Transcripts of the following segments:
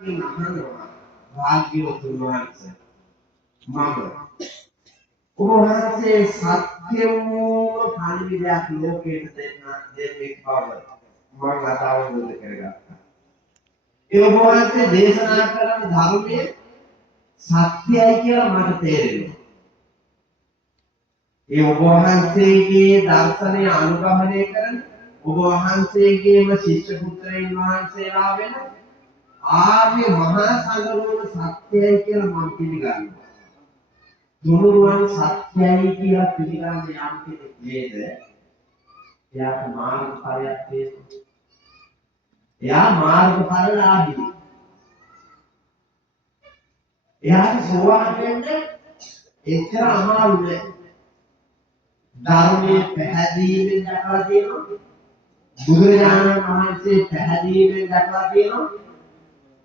අහනවා භාග්‍යවතුන් වහන්සේ මම ඔබ වහන්සේ සත්‍ය වූ පණිවිඩයක් ලෝකයට දෙන්නේ බව මම අවබෝධ කරගත්තා. ඒ ඔබ වහන්සේ දේශනා කරන ධර්මයේ සත්‍යයි කියලා මට තේරෙනවා. ඒ ඔබ වහන්සේගේ දර්ශනය අනුගමනය කරන ඔබ වහන්සේගේම ශිෂ්‍ය පුත්‍රයන් වහන්සේලා වෙන ආර්ය මහා සංඝරත්නය සත්‍යයි කියලා මම පිළිගන්නවා. දුනුරුවන් සත්‍යයි කියලා පිළිගන්න යම් කෙනෙක් නේද? එයාට මාර්ගඵලයක් තියෙනවා. එයා මාර්ගඵලලාභී. එයාට සෝවාන් වෙන්න එච්චර අමාරු නෑ. ධර්මයේ පැහැදීමෙන් දක්වලා තියෙනවා. බුදුරජාණන් වහන්සේ පැහැදීමෙන් දක්වලා තියෙනවා.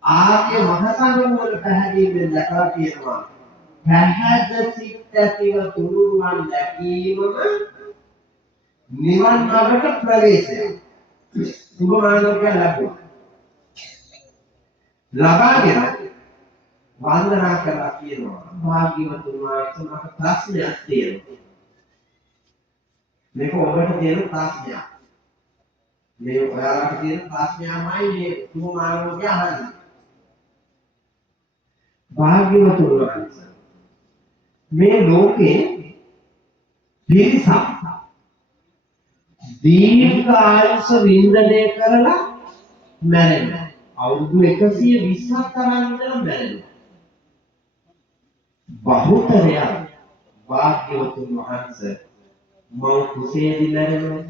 ආර්ය මහසංඝ වල පැහැදීමෙන් දක්වලා තියෙනවා. පැහැද සිත් ඇතිව තුරුවන් දැකීමම නිවන් මාර්ගට ප්‍රවේශය. සුභමානෝක ලැබුවා. ලබාගෙන වන්දනා කරලා කියනවා භාග්‍යවතුන් වහන්සේ මට ප්‍රශ්නයක් තියෙනවා. මේක ඔබට තියෙන ප්‍රශ්නයක්. මේ ඔයාලට තියෙන ප්‍රශ්නයමයි මේ සුභමානෝක අහන්නේ. භාග්‍යවතුන් වහන්සේ මේ ලෝකේ පිරිසක් දීර්ඝ ආයුෂ වින්දනය කරලා මැරෙනවා. අවුරුදු 120ක් තරම් ඉඳලා මැරෙනවා. බහුතරයක් භාග්‍යවතුන් වහන්සේ මව කුසේදී මැරෙනවා.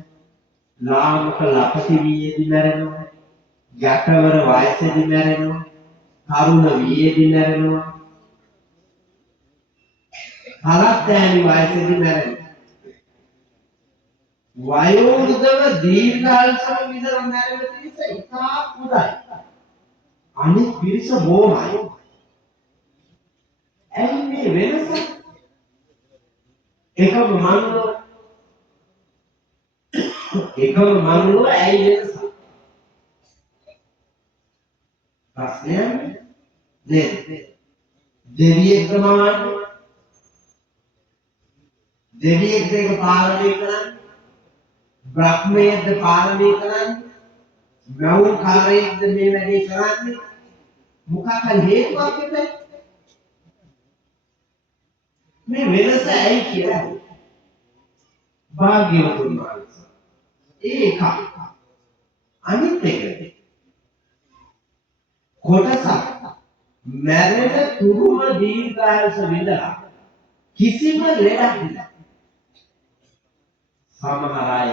ලාමක ලපටි වියේදී මැරෙනවා. යටවර වයසේදී මැරෙනවා. තරුණ වියේදී මැරෙනවා. හලත්ෑනි වයසේදී මැරෙනවා. වයෝවෘද්ධව දීර්ඝායුෂව විඳලා මැරෙන පිරිස ඉතා කුඩායි. අනිත් පිරිස බොහොමයි. ඇයි මේ වෙනස? එකම මනුලෝ ඇයි වෙනස? ප්‍රශ්නයක් නේද? දෙවියෙක් තමයි දෙවියෙක් දෙක පාලනය කරන්නේ බ්‍රහ්මයේද පාලනය කරන්නේ මෞඛාරයේද මේ වැඩේ කරන්නේ මොකක්ද හේතුවක් වෙන්නේ මේ වෙනස ඇයි කියලා භාග්‍යවතුන් වහන්සේ ඒක අනිත් එක කොටසක් මැරෙන තුරුම දීර්ඝායුෂ විඳලා කිසිම ලෙඩක් නෑ සමහර අය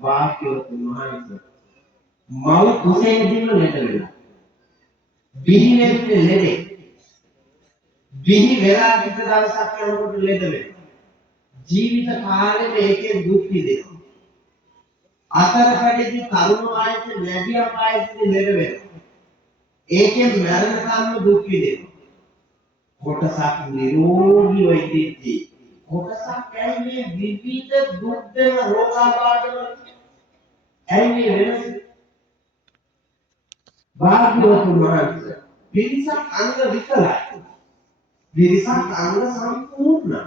භාග්‍යවතුන් වහන්සේ මව් කුසේදීම ලෙඩ වෙනවා. බිහි වෙන්නේ ලෙඩේ. බිහි වෙලා කිත දවසක් යනකොට ලෙඩ වෙනවා. ජීවිත කාලෙම ඒකෙන් දුක් විඳිනවා. අතරකඩේදී තරුණ වයසේ නැගිය වයසේදී ලෙඩ වෙනවා. ඒකෙන් මරණකම්ම දුක් විඳිනවා. කොටසක් නිරෝගීව ඉඳී කොටසක් ඇයි මේ විවිධ දුක් දෙන රෝගාබාධවල ඇයි මේ වෙනස? භාග්‍යවතුන් වහන්සේ පිරිසක් අංග විකලයි. පිරිසක් අංග සම්පූර්ණයි.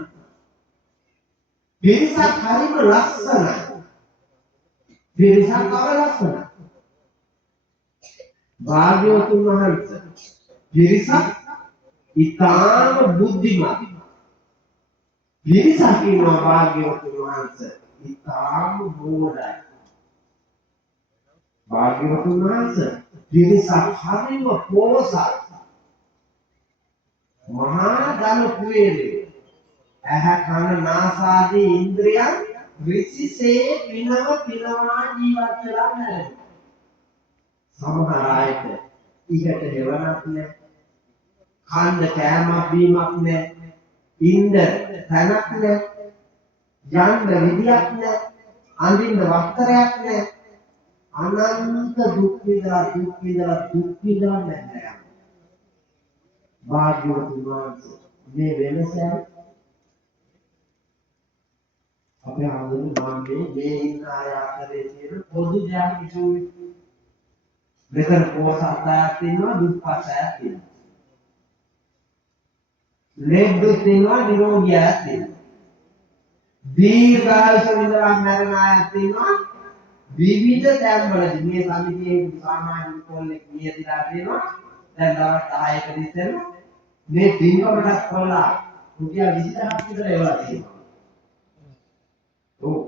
පිරිසක් හරිම ලස්සනයි. පිරිසක් අවලස්සනයි. භාග්‍යවතුන් වහන්සේ පිරිසක් ඊටාම බුද්ධිමත්. පිරිසක් ඉන්නවා භාග්‍යවතුන් වහන්සේ ඊටාම බෝඩයි. භාග්‍යවතුන් වහන්සේ පිරිසක් හරිම පොසත්. මහා ධන කුවේරේ ඇහැ කන නාසාදී ඉන්ද්‍රියන් ඍෂිසේ විනව පිනවා ජීවත් වෙලා නැහැ. සමහර අයට ඊට හේවණක් නැහැ. කන්න කෑමක් බීමක් නැහැ. ඉන්න තැනක් නැහැ. යන්න විදියක් නැහැ. අඳින්න වස්ත්‍රයක් නැහැ. අනන්ත දුක් විඳලා නැහැ. භාග්‍යවතුන් වහන්සේ මේ වෙනස අපේ ආගමේ මේ ඉන්න අය අතරේ තියෙන පොදු දෙයක් කිව්වේ මෙතන පෝසත්තාවක් තියෙනවා දුප්පත්තාවක් තියෙනවා. ලෙඩ තියෙනවා නිරෝගියාවක් තියෙනවා. දීර්ඝායුෂ විඳලා මරණ අයත් තියෙනවා. විවිධ තැන්වලදී මේ සමිතියේ සාමාන්‍ය කොල්ලෙක් නියතිලා තියෙනවා. දැන් දවස් 10කට ඉස්සෙල්ලා මේ දිනවලට කොල්ලා රුපියල් 20000ක් විතර ඒවා තියෙනවා. ඔව්.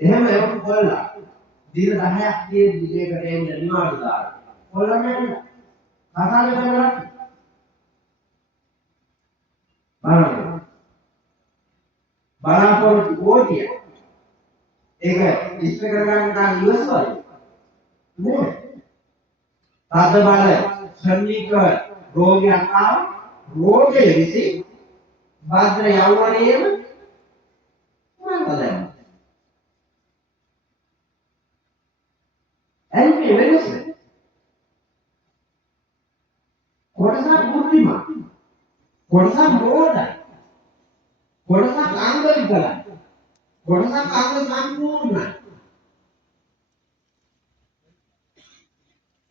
එහෙම ඒක කොල්ලා දින 10ක් තියෙද්දි මේකට එන්න නිවාඩු දාලා. කොල්ලා නේද? කතාවේ කරලා බලන්න. බලාපොරොත්තු කෝටිය. ඒක ඉස්ස කරගන්න ගන්න ඉවසවල. නේ? තද බල ශනික රෝගයක් ආව රෝගය විසින් භද්‍ර යවණයේම මංගලයි. ඇයි මේ වෙනස? කොටසක් බුද්ධිමත්. කොටසක් මෝඩයි. කොටසක් අංගවිකලයි. කොටසක් අංග සම්පූර්ණයි.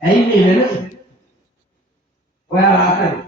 ඇයි මේ වෙනස? ඔයාලා අතර